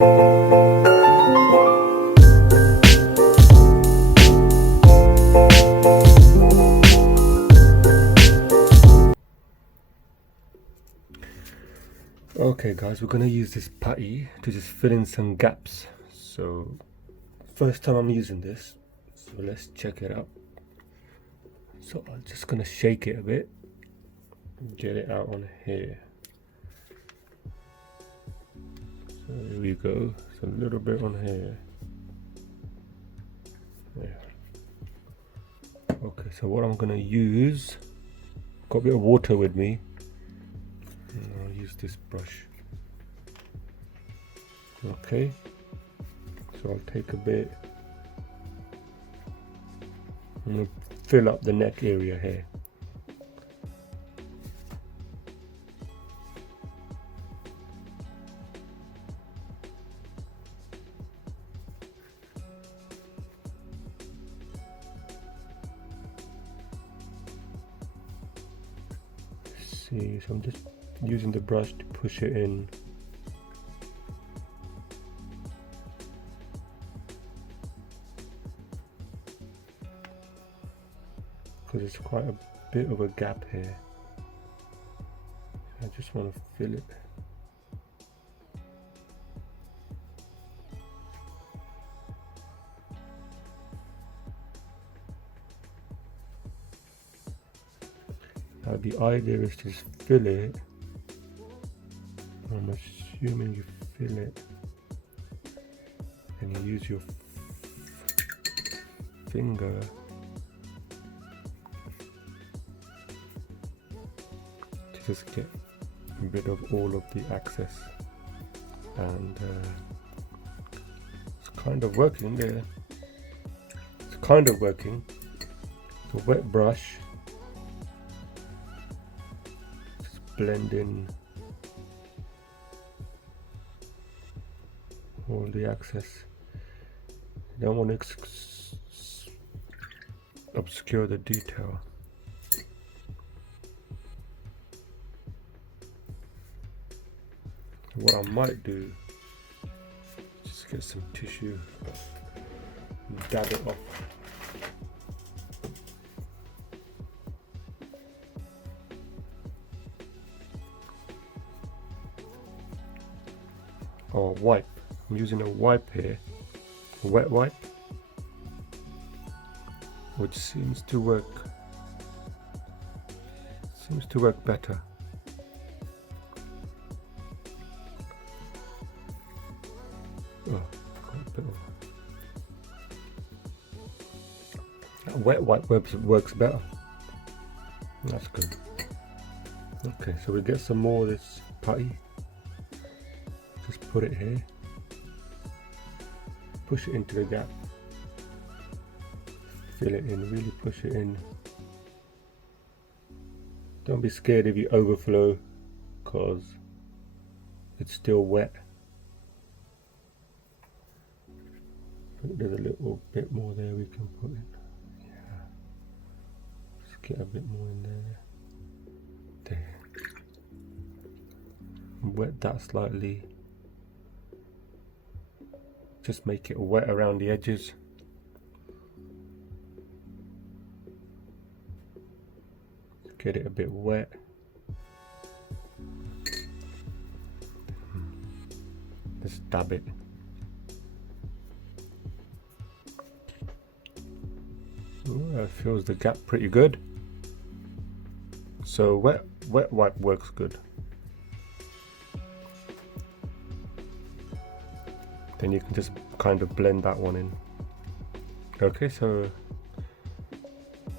Okay guys, we're going to use this putty to just fill in some gaps. So first time I'm using this, so let's check it out. So I'm just going to shake it a bit, get it out on here. So here we go, so a little bit on here. Yeah. Okay, so what I'm going to use, got a bit of water with me. And I'll use this brush. Okay, so I'll take a bit. I'm going to fill up the neck area here. See, so I'm just using the brush to push it in. Because it's quite a bit of a gap here. I just want to fill it. Now the idea is to just fill it. I'm assuming you fill it and you use your finger to just get rid of all of the excess, and it's kind of working there. It's kind of working. It's a wet brush. Just blend in all the excess. You don't want to obscure the detail. What I might do, just get some tissue and dab it off. Or wipe. I'm using a wipe here, a wet wipe, which seems to work better. Oh, got a bit of a wet wipe works better. That's good. Okay, so we get some more of this putty. Just put it here. Push it into the gap. Fill it in, really push it in. Don't be scared if you overflow, because it's still wet. I think there's a little bit more there we can put in. Yeah. Just get a bit more in there. There. Wet that slightly. Just make it wet around the edges. Get it a bit wet. Just dab it. Ooh, that fills the gap pretty good. So wet wipe works good. Then you can just kind of blend that one in. Okay, so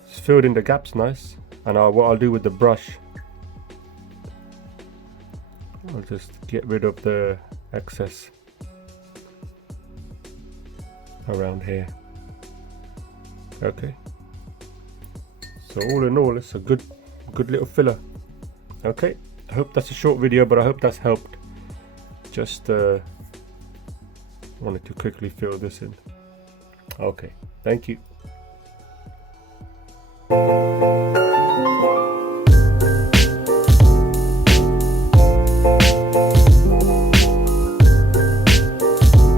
it's filled in the gaps nice. And what I'll do with the brush, I'll just get rid of the excess around here. Okay. So all in all, it's a good little filler. Okay. I hope that's a short video, but I hope that's helped. Just wanted to quickly fill this in. Okay. Thank you.